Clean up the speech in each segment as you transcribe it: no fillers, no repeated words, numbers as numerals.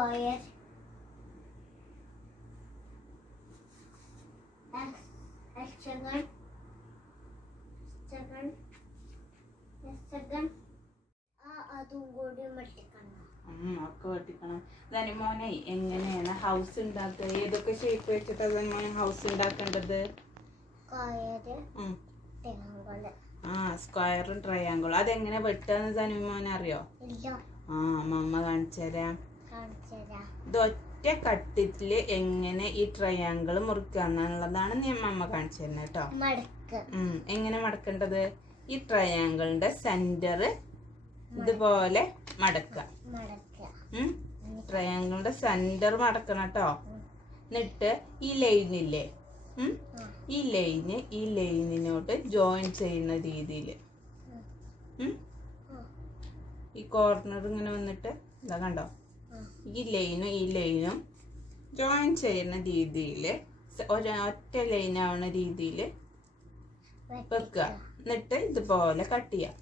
square, hexagon, അതും കൂടി വെട്ടിക്കണം. ഒക്കെ വെട്ടിക്കണം. ധനിമോനെ എങ്ങനെയാണ് ഹൗസ് ഉണ്ടാക്കുക? ഏതൊക്കെ ഷേപ്പ് വെച്ചിട്ടാ ധനിമോനെ ഹൗസ് ഉണ്ടാക്കേണ്ടത്? സ്ക്വയറും ട്രയാങ്കിളും. അതെങ്ങനെ വെട്ടാന്ന് ധനിമോനെ അറിയോ? മമ്മ കാണിച്ചു തരാം. ഇത് ഒറ്റ കട്ടില് എങ്ങനെ ഈ ട്രയാങ്കിൾ മുറിക്കാന്നുള്ളതാണ് മമ്മ കാണിച്ചു തരുന്നത് കേട്ടോ. എങ്ങനെ മടക്കേണ്ടത്? ഈ ട്രയാങ്കിളിന്റെ സെന്റർ ഇതുപോലെ മടക്കുക. ട്രയാങ്കിളിന്റെ സെന്റർ മടക്കണം കേട്ടോ. എന്നിട്ട് ഈ ലൈനില്ലേ, ഈ ലൈനിനോട് ജോയിൻ ചെയ്യുന്ന രീതിയിൽ ഈ കോർണർ ഇങ്ങനെ വന്നിട്ട് ഇതാ കണ്ടോ, ഈ ലൈനും ജോയിൻ ചെയ്യുന്ന രീതിയിൽ ഒറ്റ ലൈനാവുന്ന രീതിയിൽ വെക്കുക. എന്നിട്ട് ഇതുപോലെ കട്ട് ചെയ്യാം.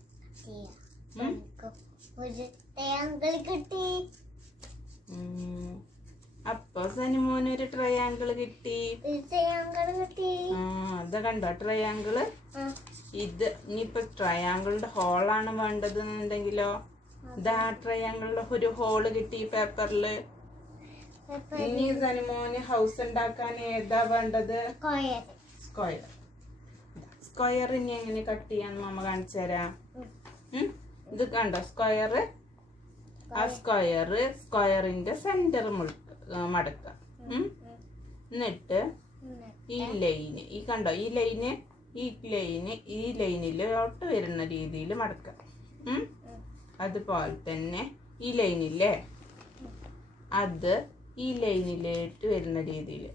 അപ്പൊ സനിമോന് ഒരു ട്രയാങ്കിള് കിട്ടി. അത് കണ്ടോ ട്രയാങ്കിള്? ഇത് ഇനിയിപ്പൊ ട്രയാങ്കിളിന്റെ ഹോളാണ് വേണ്ടത് എന്നുണ്ടെങ്കിലോ, ഇതാ ട്രയാങ്കിളിന്റെ ഒരു ഹോള് കിട്ടി പേപ്പറില്. ഇനി സനിമോന് ഹൗസ് ഉണ്ടാക്കാൻ ഏതാ വേണ്ടത്? സ്ക്വയർ. സ്ക്വയർ ഇനി എങ്ങനെ കട്ട് ചെയ്യാന്ന് മമ്മ കാണിച്ചു തരാം. ഇത് കണ്ടോ സ്ക്വയർ? ആ സ്ക്വയറിന്റെ സെന്റർ മടക്കുക. എന്നിട്ട് ഈ ലൈന് കണ്ടോ, ഈ ലൈനിലോട്ട് വരുന്ന രീതിയിൽ മടക്കുക. അതുപോലെ തന്നെ ഈ ലൈനില്ലേ, അത് ഈ ലൈനിലോട്ട് വരുന്ന രീതിയിൽ.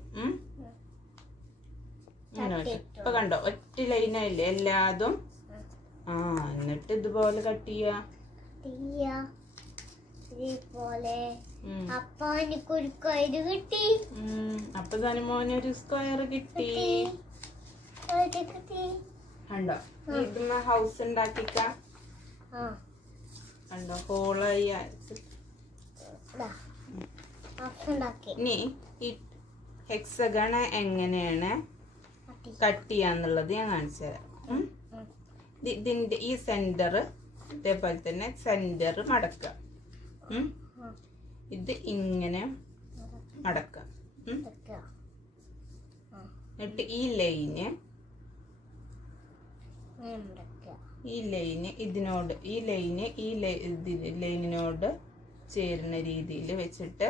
ഇപ്പൊ കണ്ടോ ഒറ്റ ലൈനല്ലേ എല്ലാതും. എന്നിട്ട് ഇതുപോലെ കട്ട് ചെയ്യാ. അപ്പൊ ധനിമോന് ഒരു സ്ക്വയർ കിട്ടി. കണ്ടോ ഇതുമ്മ ഹൗസ് ഉണ്ടാക്കിക്ക. കണ്ടോ ഹോളായി. ഇനി ഈ ഹെക്സഗൺ എങ്ങനെയാണ് കട്ട് ചെയ്യാന്നുള്ളത് ഞാൻ കാണിച്ചു തരാം. ഇതിന്റെ ഈ സെന്റർ ഇതേപോലെ തന്നെ സെന്റർ മടക്കുക. ഇത് ഇങ്ങനെ മടക്കുക. എന്നിട്ട് ഈ ലൈന് ഇതിനോട് ഈ ലൈനിനോട് ചേരുന്ന രീതിയിൽ വെച്ചിട്ട്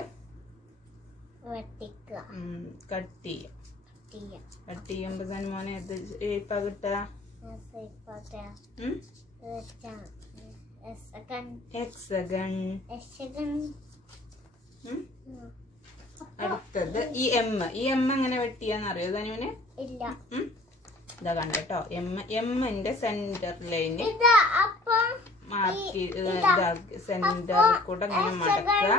കട്ട് ചെയ്യാം. കട്ട് ചെയ്യുമ്പോ സനിമോനെ ഇത് ഷേപ്പാ കിട്ടുക. ഹെക്സഗൺ. അടുത്തത് ഈ എം എങ്ങനെ വെട്ടിയാന്നറിയോ ധനുവിന്? ഇതാ കണ്ടോ എമ്മിന്റെ സെന്റർ ലൈന് മാറ്റി സെന്റർ കൂടെ ഇങ്ങനെ മടക്കുക.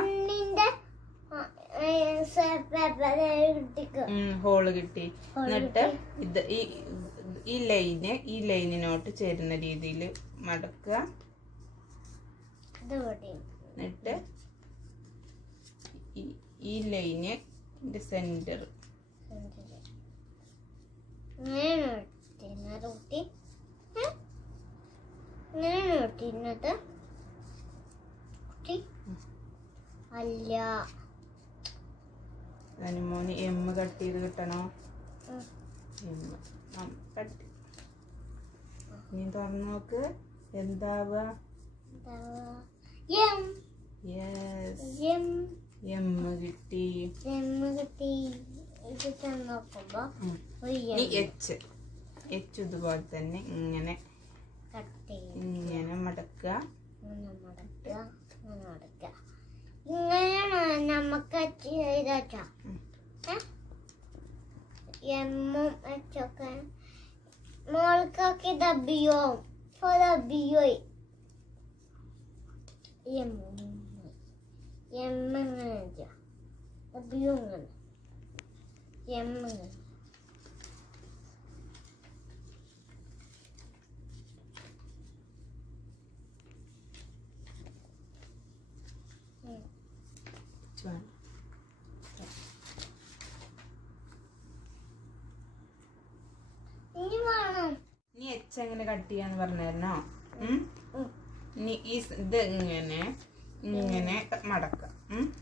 ഹോള് കിട്ടി. എന്നിട്ട് ഇത് ഈ ലൈനിനോട്ട് ചേരുന്ന രീതിയിൽ മടക്കുക. എന്നിട്ട് ഈ ലൈനിന്റെ സെന്റർ അല്ല ധനിമോന് എം കട്ട് ചെയ്ത് കിട്ടണോ? കട്ട്. ഇനി തുറന്നു നോക്ക് എന്താവുക? എം കിട്ടി. എച്ച് ഇതുപോലെ തന്നെ ഇങ്ങനെ മടക്കുക. ഇങ്ങനെയാണ് നമുക്ക് എമ്മും എച്ചൊക്കെ മോൾക്കൊക്കെ ഡബിയോ എമ്മിങ്ങനെ ഡബിയോ ഇങ്ങനെ എമ്മിങ്ങനെ one. എച്ച് എങ്ങനെ കട്ട് ചെയ്യാന്ന് പറഞ്ഞോ. ഇനി ഇത് ഇങ്ങനെ ഇങ്ങനെ മടക്കാം.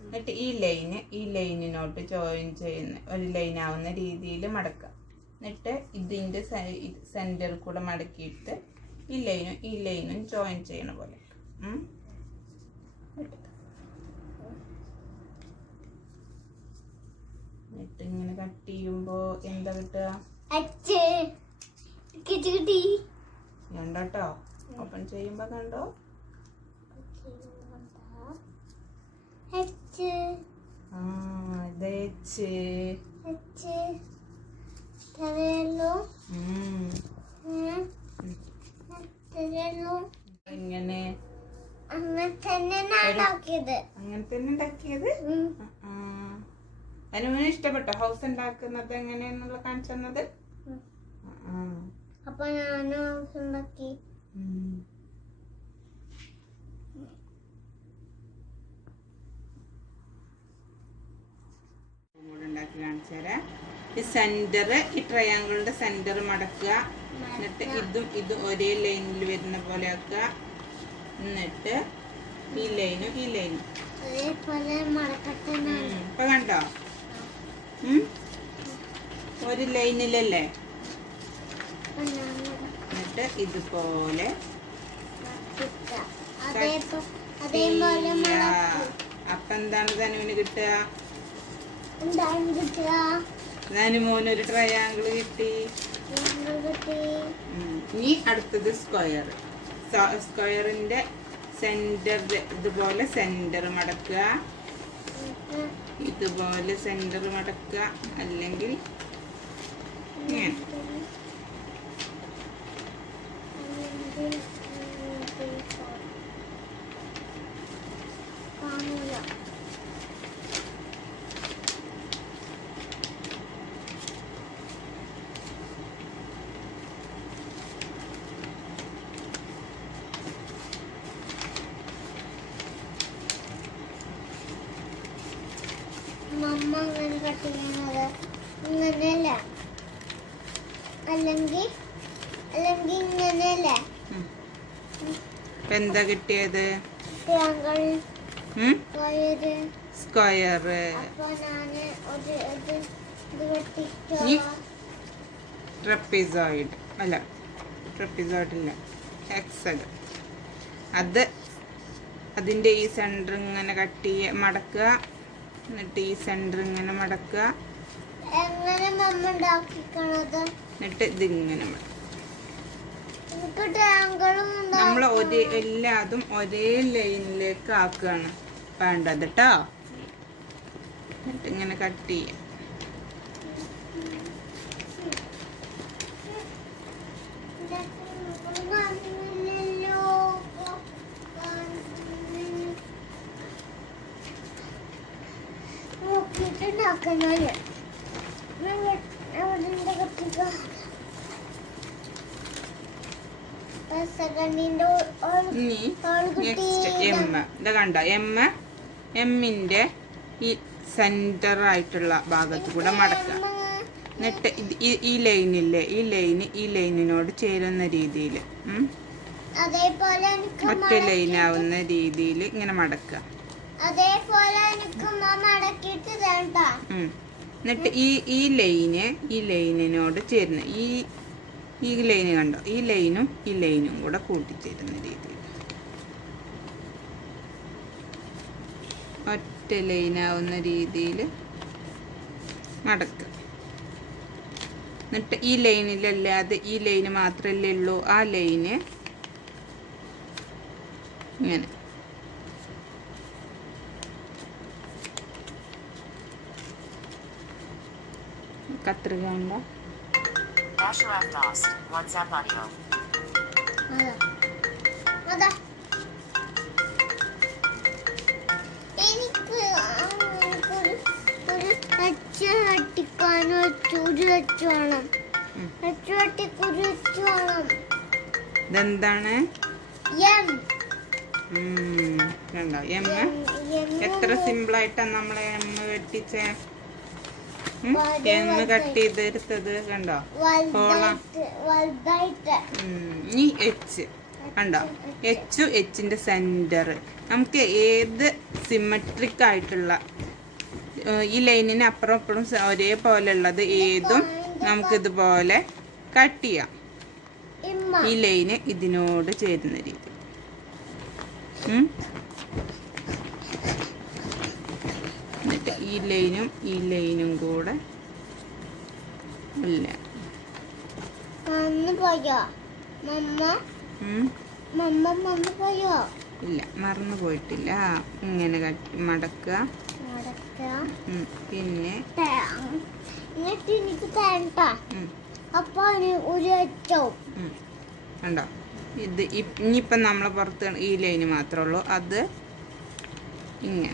എന്നിട്ട് ഈ ലൈനിനോട്ട് ജോയിൻ ചെയ്യുന്ന ഒരു ലൈൻ ആവുന്ന രീതിയിൽ മടക്കാം. എന്നിട്ട് ഇതിൻ്റെ സെൻറ്ററിൽ കൂടെ മടക്കിയിട്ട് ഈ ലൈനും ജോയിൻ ചെയ്യണ പോലെ. എന്നിട്ട് ഇങ്ങനെ കട്ട് ചെയ്യുമ്പോ എന്താ കിട്ടുക? കണ്ടോട്ടോ, ഓപ്പൺ ചെയ്യുമ്പോ കണ്ടോ? ഇങ്ങനെ അങ്ങനെ തന്നെ ഉണ്ടാക്കിയത്. അനുവിന് ഇഷ്ടപ്പെട്ടോ ഹൗസ് ഉണ്ടാക്കുന്നത് എങ്ങനെയാന്നുള്ള കാണിച്ചു തന്നത്? അപ്പൊ ഞാനും ഹൗസ് ഉണ്ടാക്കി. ഉണ്ടാക്കി കാണിച്ചു തരാം. ഈ സെന്റർ, ഈ ട്രയാങ്കിളിന്റെ സെന്റർ മടക്കുക. എന്നിട്ട് ഇതും ഒരേ ലൈനിൽ വരുന്ന പോലെ ആക്കുക. എന്നിട്ട് ഈ ലൈനും ഇപ്പൊ കണ്ടോ? ഒരു ലൈനിലല്ലേ? എന്നിട്ട് ഇതുപോലെ അപ്പൊ എന്താണ് ധനുവിന് കിട്ടുക? ധനുമോനൊരു ട്രയാങ്കിൾ കിട്ടി. ഇനി അടുത്തത് സ്ക്വയറിന്റെ സെന്റർ ഇതുപോലെ സെന്റർ മടക്കുക. ഇതുപോലെ സെന്റർ മടക്കുക. അല്ലെങ്കിൽ ഇങ്ങനെ മമ്മ അങ്ങനെ കട്ട് ചെയ്യുന്നത് ഇങ്ങനെയല്ല, അല്ലെങ്കിൽ ഇങ്ങനെയല്ല. എന്താ കിട്ടിയത്? സ്ക്വയർ. ട്രപ്പീസോയിഡ് അല്ല, ട്രപ്പീസോയിഡ് ഇല്ല, ഹെക്സഗൺ. അതിന്റെ ഈ സെന്റർ ഇങ്ങനെ കട്ട് ചെയ്യ മടക്കുക. എന്നിട്ട് ഈ സെന്റർ ഇങ്ങനെ മടക്കുക. എന്നിട്ട് ഇതിങ്ങനെ നമ്മൾ എല്ലാതും ഒരേ ലൈനിലേക്ക് ആക്കുകയാണ് വേണ്ടത് കേട്ടോ. എന്നിട്ട് ഇങ്ങനെ കട്ട് ചെയ്യാം. കണ്ട എമ്മിന്റെ ഈ സെന്റർ ആയിട്ടുള്ള ഭാഗത്ത് കൂടെ മടക്കുക. എന്നിട്ട് ഈ ലൈനില്ലേ, ഈ ലൈനിനോട് ചേരുന്ന രീതിയിൽ ഒറ്റ ലൈനാവുന്ന രീതിയിൽ ഇങ്ങനെ മടക്കുക. എന്നിട്ട് ഈ ലൈനിനോട് ചേരുന്ന ഈ ലൈന് കണ്ടോ, ഈ ലൈനും കൂടെ കൂട്ടിച്ചേരുന്ന രീതിയിൽ ഒറ്റ ലൈനാവുന്ന രീതിയിൽ മടക്കുക. എന്നിട്ട് ഈ ലൈനിലല്ലാതെ ഈ ലൈന് മാത്രമല്ലേ ഉള്ളൂ, ആ ലൈന് ഇങ്ങനെ കത്രിക ഉണ്ടോ? ഇതെന്താണ്? കണ്ടോ എം? എത്ര സിമ്പിളായിട്ടാണ് നമ്മളെ എം വെട്ടിച്ചേ. എന്ന് കട്ട് ചെയ്തെടുത്തത് കണ്ടോ ഹോളാ. ഇനി എച്ച് കണ്ടോ, എച്ചിന്റെ സെന്റർ നമുക്ക് ഏത് സിമെട്രിക് ആയിട്ടുള്ള ഈ ലൈനിന് അപ്പുറം അപ്പുറം ഒരേപോലെ ഉള്ളത് ഏതും നമുക്ക് ഇതുപോലെ കട്ട് ചെയ്യാം. ഈ ലൈന് ഇതിനോട് ചേരുന്ന രീതി. എന്നിട്ട് ഈ ലൈനും കൂടെ ഇല്ല ഇല്ല മറന്നു പോയിട്ടില്ല. ഇങ്ങനെ മടക്കുക. പിന്നെ കണ്ടോ, ഇത് ഇനിയിപ്പം നമ്മളെ പുറത്ത് ഈ ലൈന് മാത്രമേ ഉള്ളൂ. അത് ഇങ്ങനെ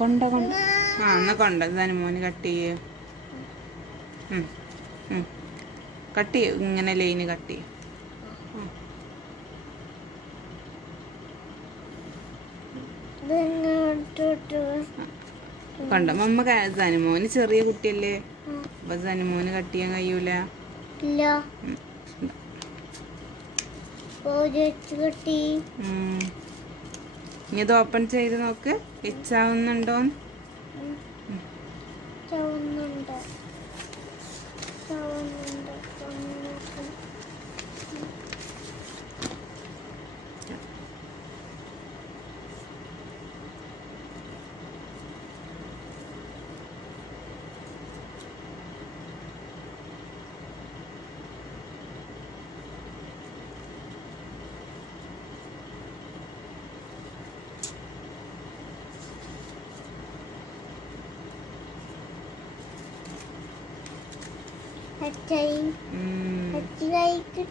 കൊണ്ട എന്നാ കൊണ്ട മോന് കട്ട് ചെയ്യേ. കട്ട് ചെയ്യും ഇങ്ങനെ ലൈന് കട്ട് ചെയ്യും. കണ്ട മമ്മ സനുമോന് ചെറിയ കുട്ടിയല്ലേ, അപ്പൊ സനുമോന് കട്ട് ചെയ്യാൻ കഴിയൂല. ഇനി ഇത് ഓപ്പൺ ചെയ്ത് നോക്ക്, എച്ചാവുന്നുണ്ടോന്ന്.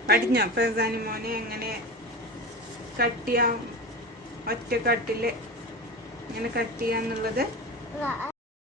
പഠിഞ്ഞോ പ്രധാനി മോനെ എങ്ങനെ കട്ട് ചെയ്യാം, ഒറ്റ കട്ടില് എങ്ങനെ കട്ട് ചെയ്യാന്നുള്ളത്.